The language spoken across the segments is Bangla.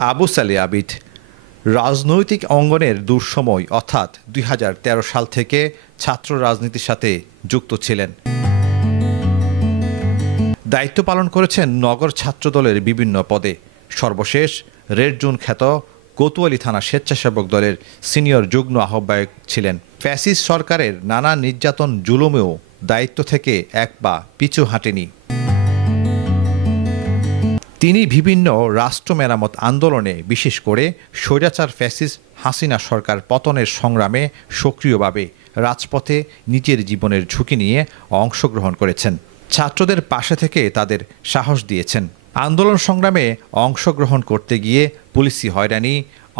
আবু সালে আবিদ রাজনৈতিক অঙ্গনের দুঃসময় অর্থাৎ ২০১৩ সাল থেকে ছাত্র রাজনীতির সাথে যুক্ত ছিলেন। দায়িত্ব পালন করেছেন নগর ছাত্রদলের বিভিন্ন পদে। সর্বশেষ রেড জোন খ্যাত কোতোয়ালি থানা স্বেচ্ছাসেবক দলের সিনিয়র যুগ্ম আহ্বায়ক ছিলেন। ফ্যাসিস্ট সরকারের নানা নির্যাতন জুলুমেও দায়িত্ব থেকে এক পা পিছু হাঁটেনি। তিনি বিভিন্ন রাষ্ট্র মেরামত আন্দোলনে, বিশেষ করে স্বৈরাচার ফ্যাসিস্ট হাসিনা সরকার পতনের সংগ্রামে সক্রিয়ভাবে রাজপথে নিজের জীবনের ঝুঁকি নিয়ে অংশগ্রহণ করেছেন। ছাত্রদের পাশে থেকে তাদের সাহস দিয়েছেন। আন্দোলন সংগ্রামে অংশগ্রহণ করতে গিয়ে পুলিশি হয়রানি,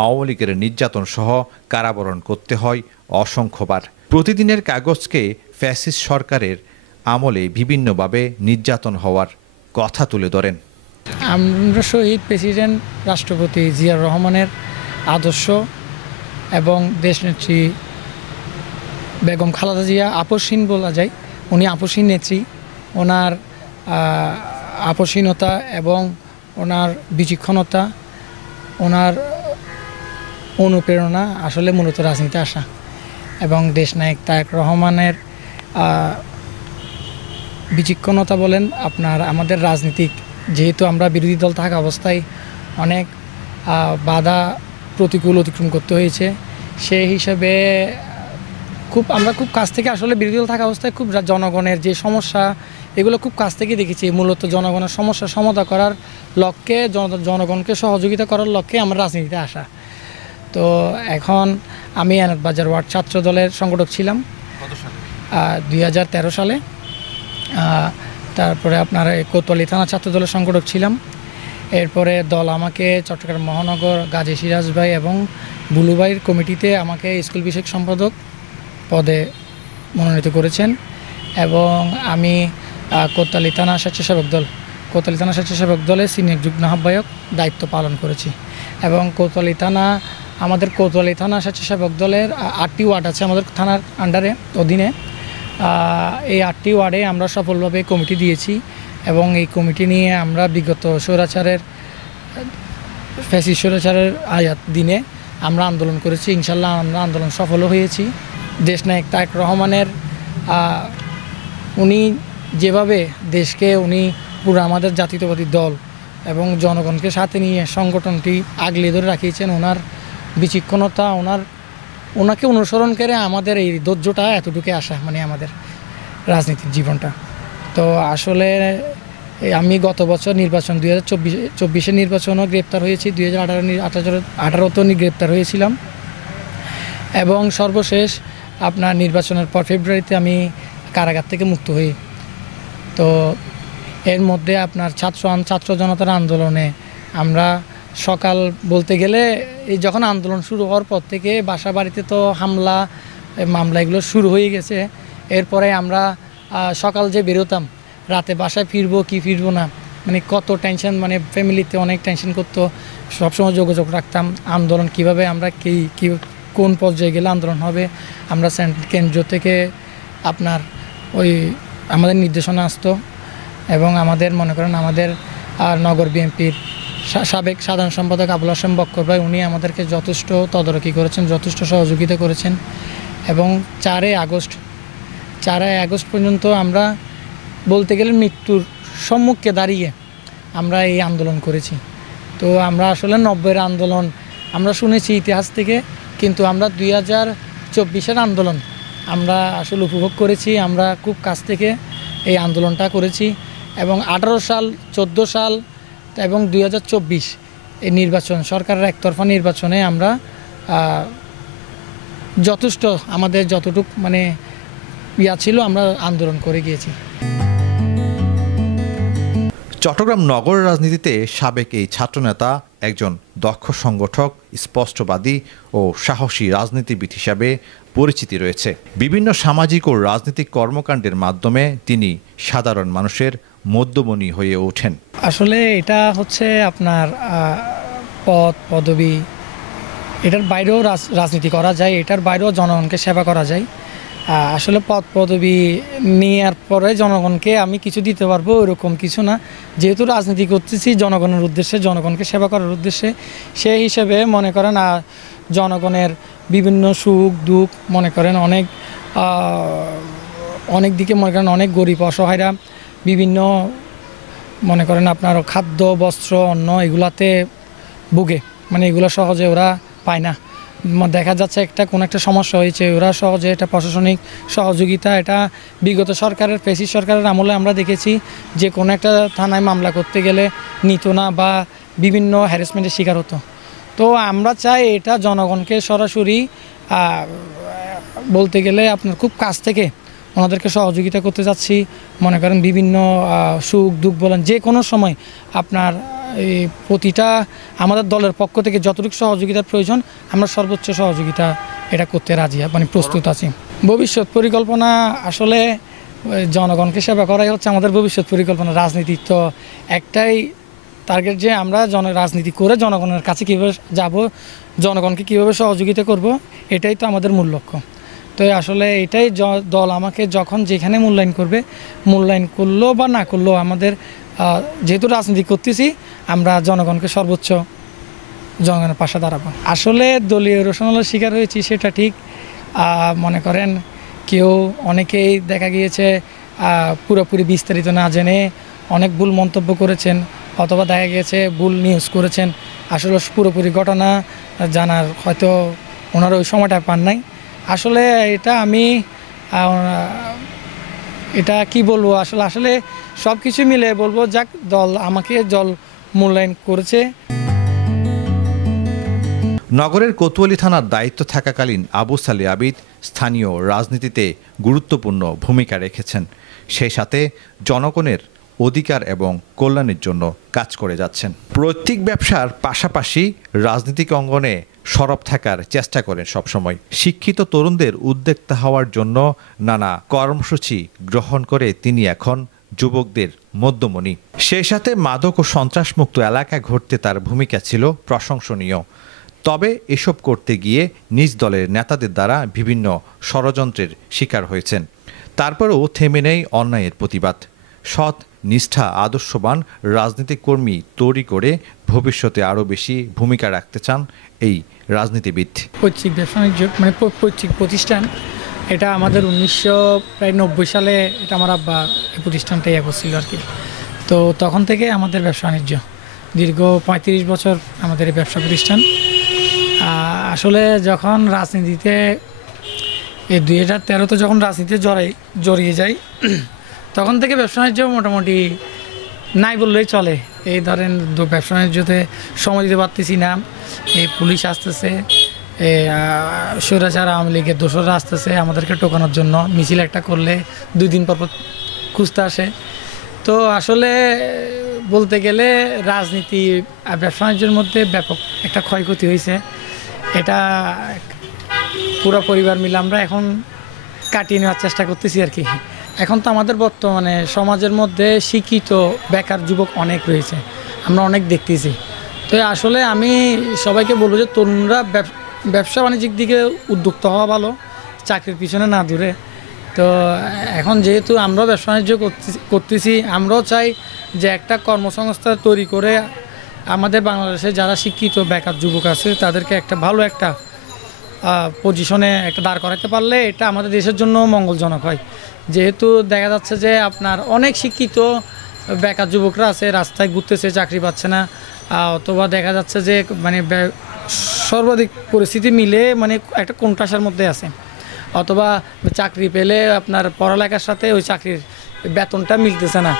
আওয়ামী লীগের নির্যাতন সহ কারাবরণ করতে হয় অসংখ্যবার। প্রতিদিনের কাগজকে ফ্যাসিস্ট সরকারের আমলে বিভিন্নভাবে নির্যাতন হওয়ার কথা তুলে ধরেন। আমরা শহীদ প্রেসিডেন্ট রাষ্ট্রপতি জিয়াউর রহমানের আদর্শ এবং দেশনেত্রী বেগম খালেদা জিয়া আপসহীন বলা যায়। উনি আপসহীন নেত্রী। ওনার আপসহীনতা এবং ওনার বিচক্ষণতা, ওনার অনুপ্রেরণা আসলে মূলত রাজনীতিতে আসা, এবং দেশনায়ক তারেক রহমানের বিচক্ষণতা বলেন আপনার আমাদের রাজনীতিক, যেহেতু আমরা বিরোধী দল থাকা অবস্থায় অনেক বাধা প্রতিকূল অতিক্রম করতে হয়েছে, সেই হিসাবে আমরা খুব কাছ থেকে আসলে বিরোধী দল থাকা অবস্থায় খুব জনগণের যে সমস্যা এগুলো খুব কাছ থেকে দেখেছি। মূলত জনগণের সমস্যা সমাধান করার লক্ষ্যে, জনগণকে সহযোগিতা করার লক্ষ্যে আমরা রাজনীতিতে আসা। তো এখন আমি এনায়েত বাজার ওয়ার্ড ছাত্র দলের সংগঠক ছিলাম 2013 সালে। তারপরে আপনার কোতোয়ালি থানা ছাত্র দলের সংগঠক ছিলাম। এরপরে দল আমাকে চট্টগ্রাম মহানগর গাজী সিরাজ ভাই এবং বুলু ভাইয়ের কমিটিতে আমাকে স্কুল বিষয়ক সম্পাদক পদে মনোনীত করেছেন, এবং আমি কোতোয়ালি থানা স্বেচ্ছাসেবক দলের সিনিয়র যুগ্ম আহ্বায়ক দায়িত্ব পালন করেছি। এবং আমাদের কোতোয়ালি থানা স্বেচ্ছাসেবক দলের 8টি ওয়ার্ড আছে আমাদের থানার অধীনে। এই 8টি ওয়ার্ডে আমরা সফলভাবে কমিটি দিয়েছি, এবং এই কমিটি নিয়ে আমরা বিগত স্বৈরাচারের আয়াত দিনে আমরা আন্দোলন করেছি। ইনশাল্লাহ আমরা আন্দোলন সফলও হয়েছি। দেশনায়ক তারেক রহমানের উনি যেভাবে দেশকে পুরো আমাদের জাতীয়তাবাদী দল এবং জনগণকে সাথে নিয়ে সংগঠনটি আগলে ধরে রাখিয়েছেন। ওনার বিচক্ষণতা, ওনাকে অনুসরণ করে আমাদের এই ধৈর্যটা এতটুকু আসা, মানে আমাদের রাজনীতির জীবনটা। তো আসলে আমি গত বছর নির্বাচন 2024 নির্বাচনও গ্রেপ্তার হয়েছি, 2018-তেও গ্রেপ্তার হয়েছিলাম, এবং সর্বশেষ আপনার নির্বাচনের পর ফেব্রুয়ারিতে আমি কারাগার থেকে মুক্ত হই। তো এর মধ্যে আপনার ছাত্র জনতার আন্দোলনে আমরা সকাল বলতে গেলে এই যখন আন্দোলন শুরু হওয়ার পর থেকে বাসা বাড়িতে তো মামলা এগুলো শুরু হয়ে গেছে। এরপরে আমরা সকাল যে বেরোতাম, রাতে বাসায় ফিরবো না, মানে কত টেনশন, মানে ফ্যামিলিতে অনেক টেনশন করতো। সবসময় যোগাযোগ রাখতাম আন্দোলন কিভাবে, আমরা কোন পর্যায়ে গেলে আন্দোলন হবে। আমরা কেন্দ্র থেকে আপনার আমাদের নির্দেশনা আসতো, এবং আমাদের মনে করেন আমাদের নগর বিএনপির সাবেক সাধারণ সম্পাদক আবুল হাশেম বক্কর ভাই, উনি আমাদেরকে যথেষ্ট তদারকি করেছেন, যথেষ্ট সহযোগিতা করেছেন। এবং 4 আগস্ট পর্যন্ত আমরা বলতে গেলে মৃত্যুর সম্মুখে দাঁড়িয়ে আমরা এই আন্দোলন করেছি। তো আমরা আসলে 90-এর আন্দোলন আমরা শুনেছি ইতিহাস থেকে, কিন্তু আমরা 2024-এর আন্দোলন আমরা আসলে উপভোগ করেছি। আমরা খুব কাছ থেকে এই আন্দোলনটা করেছি, এবং 18 সাল, 14 সাল এবং 2024 এই নির্বাচন, সরকারের একতরফা নির্বাচনে আমরা যথেষ্ট আমাদের যতটুকু মানে ছিল আমরা আন্দোলন করে গিয়েছি। চট্টগ্রাম নগর রাজনীতিতে সাবেক এই ছাত্রনেতা একজন দক্ষ সংগঠক, স্পষ্টবাদী ও সাহসী রাজনীতিবিদ হিসাবে পরিচিতি রয়েছে। বিভিন্ন সামাজিক ও রাজনৈতিক কর্মকাণ্ডের মাধ্যমে তিনি সাধারণ মানুষের মধ্যমণি হয়ে ওঠেন। আসলে এটা হচ্ছে আপনার পদবি, এটার বাইরেও রাজনীতি করা যায়, এটার বাইরেও জনগণকে সেবা করা যায়। আসলে পদ পদবি নেওয়ার পরে জনগণকে আমি কিছু দিতে পারবো এরকম কিছু না। যেহেতু রাজনীতি করতেছি জনগণের উদ্দেশ্যে, জনগণকে সেবা করার উদ্দেশ্যে, সেই হিসেবে মনে করেন জনগণের বিভিন্ন সুখ দুঃখ মনে করেন অনেক দিকে মনে করেন অনেক গরিব অসহায়রা বিভিন্ন মনে করেন আপনার খাদ্য বস্ত্র অন্ন এগুলাতে ভুগে, মানে এগুলো সহজে ওরা পায় না। দেখা যাচ্ছে কোনো একটা সমস্যা হয়েছে, ওরা সহজে এটা প্রশাসনিক সহযোগিতা, এটা বিগত সরকারের ফ্যাসিস্ট সরকারের আমলে আমরা দেখেছি যে কোনো একটা থানায় মামলা করতে গেলে নিত না বা বিভিন্ন হ্যারাসমেন্টের শিকার হতো। তো আমরা চাই এটা জনগণকে সরাসরি বলতে গেলে আপনার খুব কাছ থেকে ওনাদেরকে সহযোগিতা করতে যাচ্ছি। মনে করেন বিভিন্ন সুখ দুঃখ বলেন যে কোনো সময় আপনার এই প্রতিটা আমাদের দলের পক্ষ থেকে যতটুকু সহযোগিতার প্রয়োজন আমরা সর্বোচ্চ সহযোগিতা এটা করতে রাজি মানে প্রস্তুত আছি। ভবিষ্যৎ পরিকল্পনা আসলে জনগণকে সেবা করাই হচ্ছে আমাদের ভবিষ্যৎ পরিকল্পনা। রাজনীতির তো একটাই টার্গেট যে আমরা রাজনীতি করে জনগণের কাছে কীভাবে যাব, জনগণকে কীভাবে সহযোগিতা করব, এটাই তো আমাদের মূল লক্ষ্য। তো আসলে এটাই দল আমাকে যখন যেখানে মূল্যায়ন করবে, মূল্যায়ন করলো বা না করলো, আমাদের যেহেতু রাজনীতি করতেছি আমরা জনগণকে সর্বোচ্চ জনগণের পাশে দাঁড়াবো। আসলে দলীয় রোষণার শিকার হয়েছি সেটা ঠিক। মনে করেন অনেকেই দেখা গিয়েছে পুরোপুরি বিস্তারিত না জেনে অনেক ভুল মন্তব্য করেছেন, অথবা দেখা গিয়েছে ভুল নিউজ করেছেন। আসলে পুরোপুরি ঘটনা জানার হয়তো ওনারা ওই সময়টা পান নাই। আসলে এটা কি বলবো, আসলে সব কিছু মিলে বলবো যাক দল আমাকে মূল্যায়ন করেছে। নগরের কোতোয়ালি থানার দায়িত্ব থাকাকালীন আবু সালে আবিদ স্থানীয় রাজনীতিতে গুরুত্বপূর্ণ ভূমিকা রেখেছেন। সেই সাথে জনগণের অধিকার এবং কল্যাণের জন্য কাজ করে যাচ্ছেন। প্রত্যেক ব্যবসার পাশাপাশি রাজনৈতিক অঙ্গনে সরব থাকার চেষ্টা করেন সবসময়। শিক্ষিত তরুণদের উদ্যোক্তা হওয়ার জন্য নানা কর্মসূচি গ্রহণ করে তিনি এখন যুবকদের মধ্যমণি। সেই সাথে মাদক ও সন্ত্রাসমুক্ত এলাকা গড়তে তার ভূমিকা ছিল প্রশংসনীয়। তবে এসব করতে গিয়ে নিজ দলের নেতাদের দ্বারা বিভিন্ন ষড়যন্ত্রের শিকার হয়েছেন। তারপরেও থেমে নেই অন্যায়ের প্রতিবাদ। সৎ নিষ্ঠা আদর্শবান রাজনৈতিক কর্মী তৈরি করে ভবিষ্যতে আরও বেশি ভূমিকা রাখতে চান এই রাজনীতিবিদ। পৈতৃক ব্যবসা বাণিজ্য মানে পৈতৃক প্রতিষ্ঠান, এটা আমাদের 1990 সালে এটা আমার আব্বা এই প্রতিষ্ঠানটা করছিল আর কি। তো তখন থেকে আমাদের ব্যবসা বাণিজ্য দীর্ঘ 35 বছর আমাদের এই ব্যবসা প্রতিষ্ঠান। আসলে যখন রাজনীতিতে 2013-তে যখন রাজনীতিতে জড়িয়ে যাই তখন থেকে ব্যবসা বাণিজ্য মোটামুটি নাই বললেই চলে। এই ধরেন ব্যবসা বাণিজ্যতে সময় দিতে পারতেছি না, এই পুলিশ আসতেছে, স্বৈরাচার আওয়ামী লীগের দোসররা আসতেছে আমাদেরকে টোকানোর জন্য, মিছিল একটা করলে 2 দিন পর খুঁজতে আসে। তো আসলে বলতে গেলে রাজনীতি আর ব্যবসা বাণিজ্যের মধ্যে ব্যাপক একটা ক্ষয়ক্ষতি হয়েছে। এটা পুরো পরিবার মিলে আমরা এখন কাটিয়ে নেওয়ার চেষ্টা করতেছি আর কি। এখন তো আমাদের বর্তমানে সমাজের মধ্যে শিক্ষিত বেকার যুবক অনেক রয়েছে, আমরা অনেক দেখতেছি। তো আসলে আমি সবাইকে বলবো যে তরুণরা ব্যবসা বাণিজ্যিক দিকে উদ্যোক্তা হওয়া ভালো, চাকরির পিছনে না দূরে। তো এখন যেহেতু আমরাও ব্যবসা বাণিজ্য করতেছি, আমরাও চাই যে একটা কর্মসংস্থান তৈরি করে আমাদের বাংলাদেশে যারা শিক্ষিত বেকার যুবক আছে তাদেরকে একটা ভালো একটা পজিশনে একটা দাঁড় করাতে পারলে এটা আমাদের দেশের জন্য মঙ্গলজনক হয়। যেহেতু দেখা যাচ্ছে যে আপনার অনেক শিক্ষিত বেকার যুবকরা আছে, রাস্তায় ঘুরতেছে, চাকরি পাচ্ছে না, অথবা দেখা যাচ্ছে যে মানে সর্বাধিক পরিস্থিতি মিলে মানে একটা কোণঠাসার মধ্যে আছে, অথবা চাকরি পেলে আপনার পড়ালেখার সাথে ওই চাকরির বেতনটা মিলতেছে না।